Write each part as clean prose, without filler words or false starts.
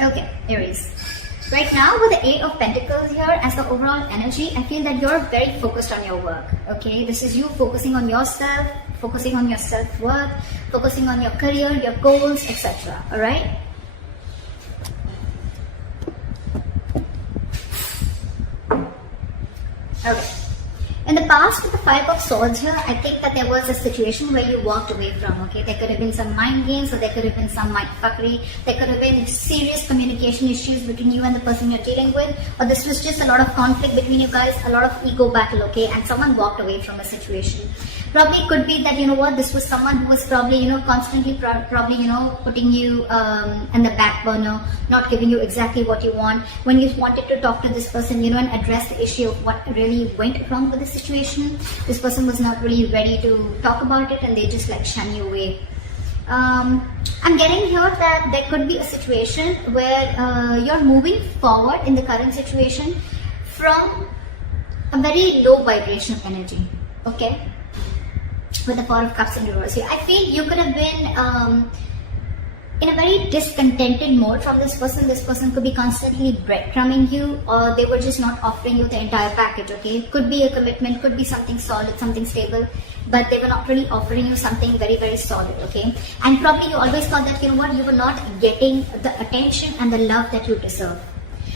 Okay, Aries. Right now with the Eight of Pentacles here as the overall energy, I feel that you're very focused on your work. Okay, this is you focusing on yourself, focusing on your self-worth, focusing on your career, your goals, etc. Alright? Okay. In the past, with the Five of Swords here, I think that there was a situation where you walked away from, okay? There could have been some mind games, or there could have been some mind fuckery. There could have been serious communication issues between you and the person you're dealing with, or this was just a lot of conflict between you guys, a lot of ego battle, okay? And someone walked away from a situation. Probably could be that, you know what, this was someone who was probably, you know, constantly probably, you know, putting you in the back burner, not giving you exactly what you want. When you wanted to talk to this person, you know, and address the issue of what really went wrong with the situation, this person was not really ready to talk about it and they just like shun you away. I'm getting here that there could be a situation where you're moving forward in the current situation from a very low vibration energy, okay? With the Four of Cups in reverse here, I feel you could have been in a very discontented mode from this person. This person could be constantly breadcrumbing you, or they were just not offering you the entire package, okay? Could be a commitment, could be something solid, something stable, but they were not really offering you something very, very solid, okay? And probably you always thought that, you know what, you were not getting the attention and the love that you deserve.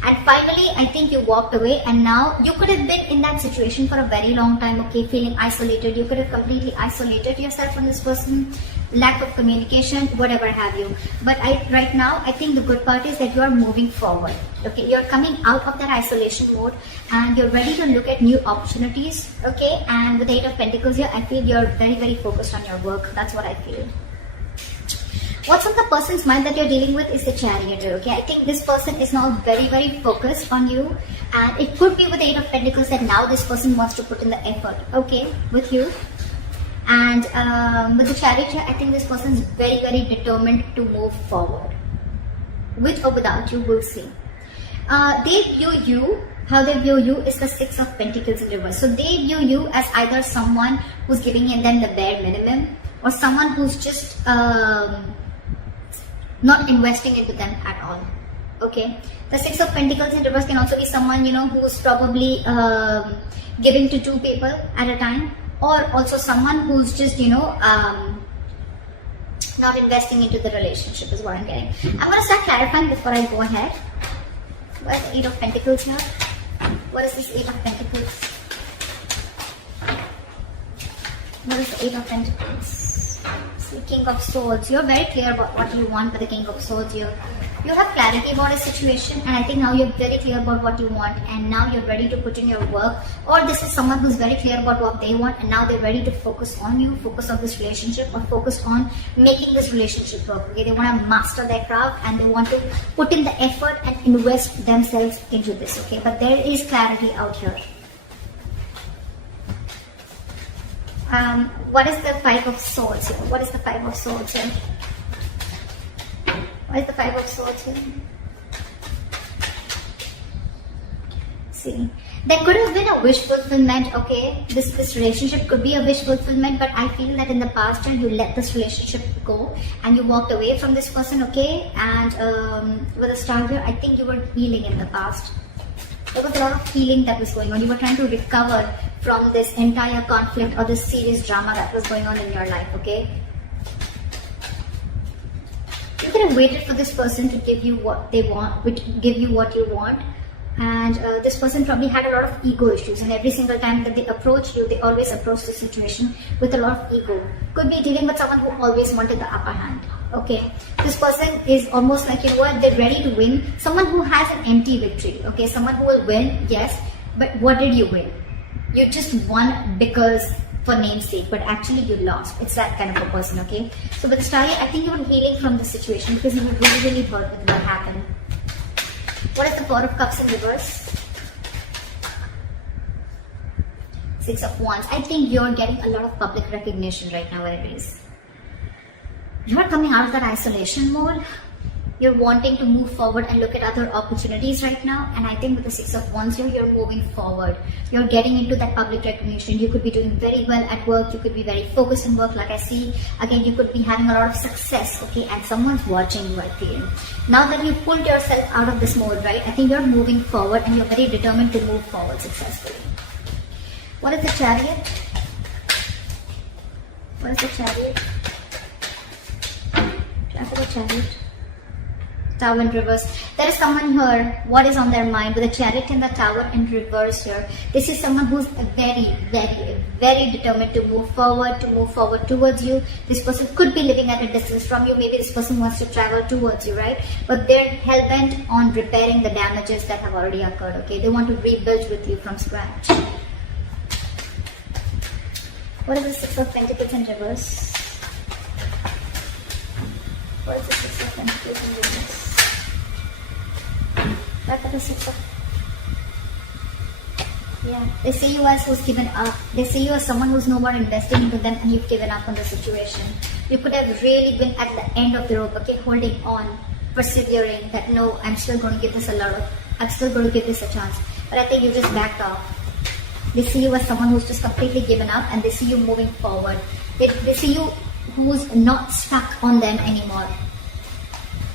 And finally, I think you walked away, and now you could have been in that situation for a very long time, okay, feeling isolated. You could have completely isolated yourself from this person, lack of communication, whatever have you. But right now, I think the good part is that you are moving forward, okay? You're coming out of that isolation mode and you're ready to look at new opportunities, okay? And with the Eight of Pentacles here, I feel you're very, very focused on your work. That's what I feel. What's on the person's mind that you're dealing with is the Chariot, okay? I think this person is now very, very focused on you, and it could be with the Eight of Pentacles that now this person wants to put in the effort, okay, with you. And with the Chariot, I think this person is very, very determined to move forward. With or without you, we'll see. They view you, how they view you is the Six of Pentacles in reverse. So they view you as either someone who's giving them the bare minimum, or someone who's just not investing into them at all, okay? The Six of Pentacles in reverse can also be someone, you know, who's probably giving to two people at a time, or also someone who's just, you know, not investing into the relationship is what I'm getting. I'm going to start clarifying before I go ahead. What is the Eight of Pentacles here? What is this Eight of Pentacles? What is the Eight of Pentacles? The King of Swords. You're very clear about what you want with the King of Swords here. You have clarity about a situation, and I think now you're very clear about what you want, and now you're ready to put in your work. Or this is someone who's very clear about what they want, and now they're ready to focus on you, focus on this relationship, or focus on making this relationship work. Okay, they want to master their craft and they want to put in the effort and invest themselves into this. Okay, but there is clarity out here. What is the Five of Swords here? What is the Five of Swords here? What is the Five of Swords here? See, there could have been a wish fulfillment, okay? This relationship could be a wish fulfillment, but I feel that in the past you let this relationship go and you walked away from this person, okay? And with a star here, I think you were healing in the past. There was a lot of healing that was going on. You were trying to recover from this entire conflict or this serious drama that was going on in your life, okay? You could have waited for this person to give you what they want, give you what you want. And this person probably had a lot of ego issues, and every single time that they approach you, they always approach the situation with a lot of ego. Could be dealing with someone who always wanted the upper hand, okay? This person is almost like, you know what, they're ready to win. Someone who has an empty victory, okay? Someone who will win, yes, but what did you win? You just won because for namesake, but actually you lost. It's that kind of a person, okay? So with the Star, I think you were healing from the situation because you were really, really hurt with what happened. What is the Four of Cups in reverse? Six of Wands. I think you're getting a lot of public recognition right now, Aries. You're coming out of that isolation mode You're wanting to move forward and look at other opportunities right now. And I think with the Six of Wands here, you're moving forward. You're getting into that public recognition. You could be doing very well at work. You could be very focused in work, like I see. Again, you could be having a lot of success, okay? And someone's watching you, I feel. Now that you've pulled yourself out of this mode, right? I think you're moving forward and you're very determined to move forward successfully. What is the Chariot? What is the Chariot? Try for the Chariot. Tower in reverse. There is someone here, what is on their mind with the Chariot and the Tower in reverse here. This is someone who's very, very, very determined to move forward towards you. This person could be living at a distance from you. Maybe this person wants to travel towards you, right? But they're hell-bent on repairing the damages that have already occurred, okay? They want to rebuild with you from scratch. What is the Six of Pentacles in reverse? What is the Six of Pentacles in reverse? Back at the Six of... Yeah, they see you as who's given up. They see you as someone who's no more investing into them and you've given up on the situation. You could have really been at the end of the rope, okay, holding on, persevering, that no, I'm still going to give this I'm still going to give this a chance. But I think you just backed off. They see you as someone who's just completely given up and they see you moving forward. They see you who's not stuck on them anymore.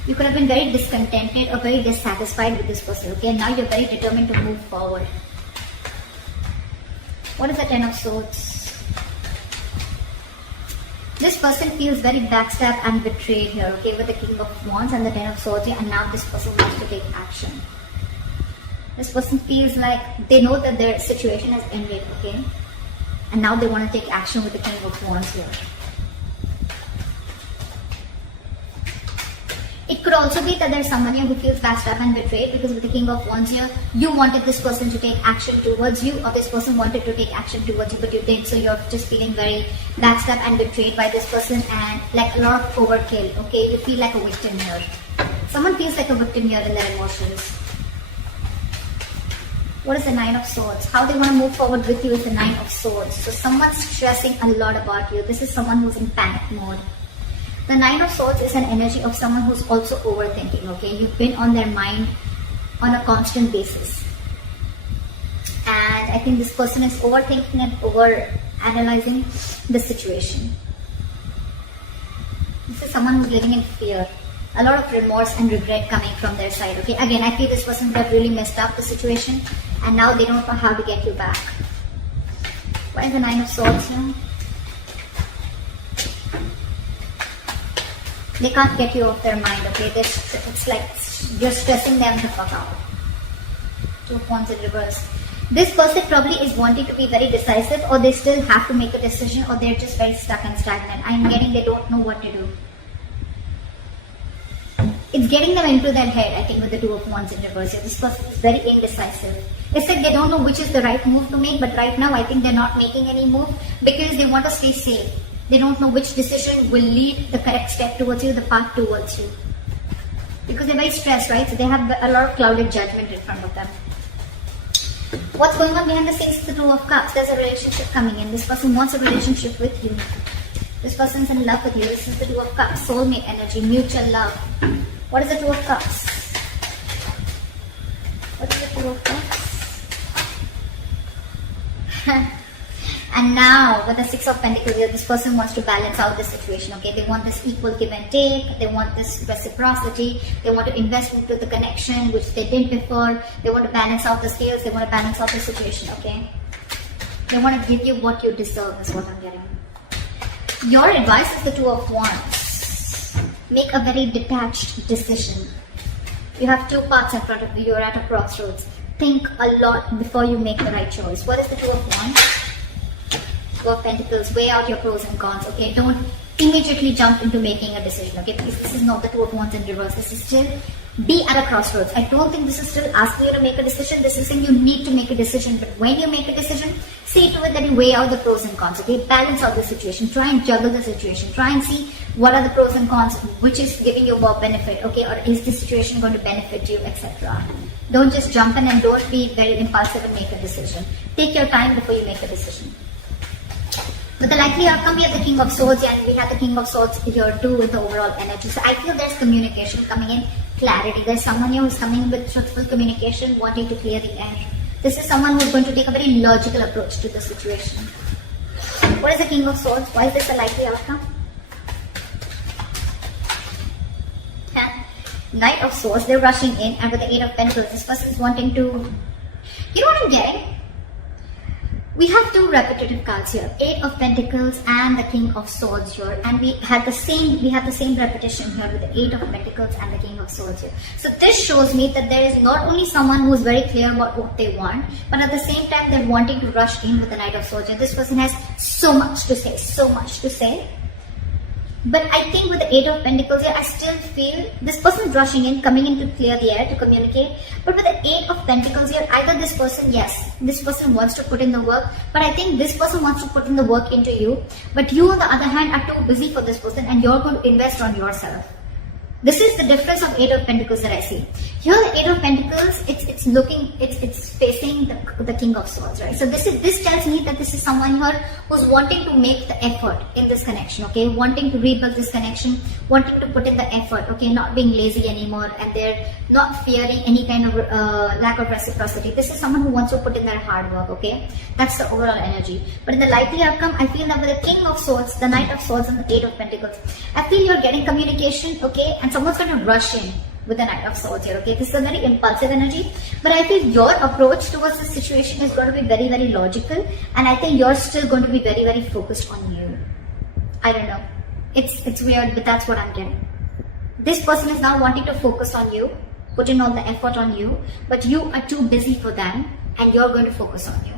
You could have been very discontented or very dissatisfied with this person, okay? Now you're very determined to move forward. What is the Ten of Swords? This person feels very backstabbed and betrayed here, okay? With the King of Wands and the Ten of Swords here, and now this person wants to take action. This person feels like they know that their situation has ended, okay? And now they want to take action with the King of Wands here. It could also be that there's someone here who feels backstabbed and betrayed, because with the King of Wands here, you wanted this person to take action towards you, or this person wanted to take action towards you, but you didn't. So you're just feeling very backstabbed and betrayed by this person, and like a lot of overkill, okay? You feel like a victim here. Someone feels like a victim here in their emotions. What is the Nine of Swords? How they want to move forward with you is the Nine of Swords. So someone's stressing a lot about you. This is someone who's in panic mode. The Nine of Swords is an energy of someone who's also overthinking, okay? You've been on their mind on a constant basis. And I think this person is overthinking and over-analyzing the situation. This is someone who's living in fear. A lot of remorse and regret coming from their side, okay? Again, I feel this person would have really messed up the situation and now they don't know how to get you back. What is the Nine of Swords here? They can't get you off their mind, okay? It's like you're stressing them the fuck out. Two of Wands in reverse. This person probably is wanting to be very decisive, or they still have to make a decision, or they're just very stuck and stagnant. I'm getting they don't know what to do. It's getting them into their head, I think, with the Two of Wands in reverse. This person is very indecisive. It's like they don't know which is the right move to make, but right now I think they're not making any move because they want to stay safe. They don't know which decision will lead the correct step towards you, the path towards you. Because they're very stressed, right? So they have a lot of clouded judgment in front of them. What's going on behind the scenes is the Two of Cups. There's a relationship coming in. This person wants a relationship with you. This person's in love with you. This is the Two of Cups. Soulmate energy, mutual love. What is the Two of Cups? What is the Two of Cups? And now, with the Six of Pentacles here, this person wants to balance out the situation, okay? They want this equal give and take. They want this reciprocity. They want to invest into the connection, which they didn't before. They want to balance out the scales. They want to balance out the situation, okay? They want to give you what you deserve, is what I'm getting. Your advice is the Two of Wands. Make a very detached decision. You have two paths in front of you. You're at a crossroads. Think a lot before you make the right choice. What is the Two of Wands? Two of Pentacles. Weigh out your pros and cons, okay? Don't immediately jump into making a decision, okay? Because this is not the Two of Wands in reverse. This is still be at a crossroads. I don't think this is still asking you to make a decision. This is saying you need to make a decision. But when you make a decision, see to it that you weigh out the pros and cons, okay? Balance out the situation. Try and juggle the situation. Try and see what are the pros and cons, which is giving you more benefit, okay? Or is this situation going to benefit you, etc. Don't just jump in and don't be very impulsive and make a decision. Take your time before you make a decision. With the likely outcome, we have the King of Swords, and we have the King of Swords here too with the overall energy. So I feel there's communication coming in, clarity. There's someone here who's coming with truthful communication, wanting to clear the air. This is someone who's going to take a very logical approach to the situation. What is the King of Swords? Why is this a likely outcome? Knight of Swords, they're rushing in, and with the 8 of Pentacles, this person is wanting to, you know what I'm getting? We have two repetitive cards here, 8 of Pentacles and the King of Swords here, and we have the same repetition here with the 8 of Pentacles and the King of Swords here. So this shows me that there is not only someone who is very clear about what they want, but at the same time they're wanting to rush in with the Knight of Swords. And this person has so much to say. But I think with the 8 of Pentacles here, I still feel this person is rushing in, coming in to clear the air, to communicate. But with the 8 of Pentacles here, either this person wants to put in the work, but I think this person wants to put in the work into you. But you, on the other hand, are too busy for this person, and you're going to invest on yourself. This is the difference of 8 of Pentacles that I see. Here, the 8 of Pentacles, it's facing the King of Swords, right? So this tells me that this is someone here who's wanting to make the effort in this connection, okay? Wanting to rebuild this connection, wanting to put in the effort, okay? Not being lazy anymore, and they're not fearing any kind of lack of reciprocity. This is someone who wants to put in their hard work, okay? That's the overall energy. But in the likely outcome, I feel that with the King of Swords, the Knight of Swords, and the 8 of Pentacles, I feel you're getting communication, okay? And someone's going to rush in with the Knight of Swords here, okay? This is a very impulsive energy, but I feel your approach towards the situation is going to be very, very logical, and I think you're still going to be very, very focused on you. I don't know. It's weird, but that's what I'm getting. This person is now wanting to focus on you, put in all the effort on you, but you are too busy for them, and you're going to focus on you.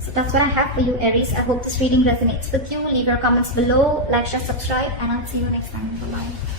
So that's what I have for you, Aries. I hope this reading resonates with you. Leave your comments below, like, share, subscribe, and I'll see you next time. Bye-bye.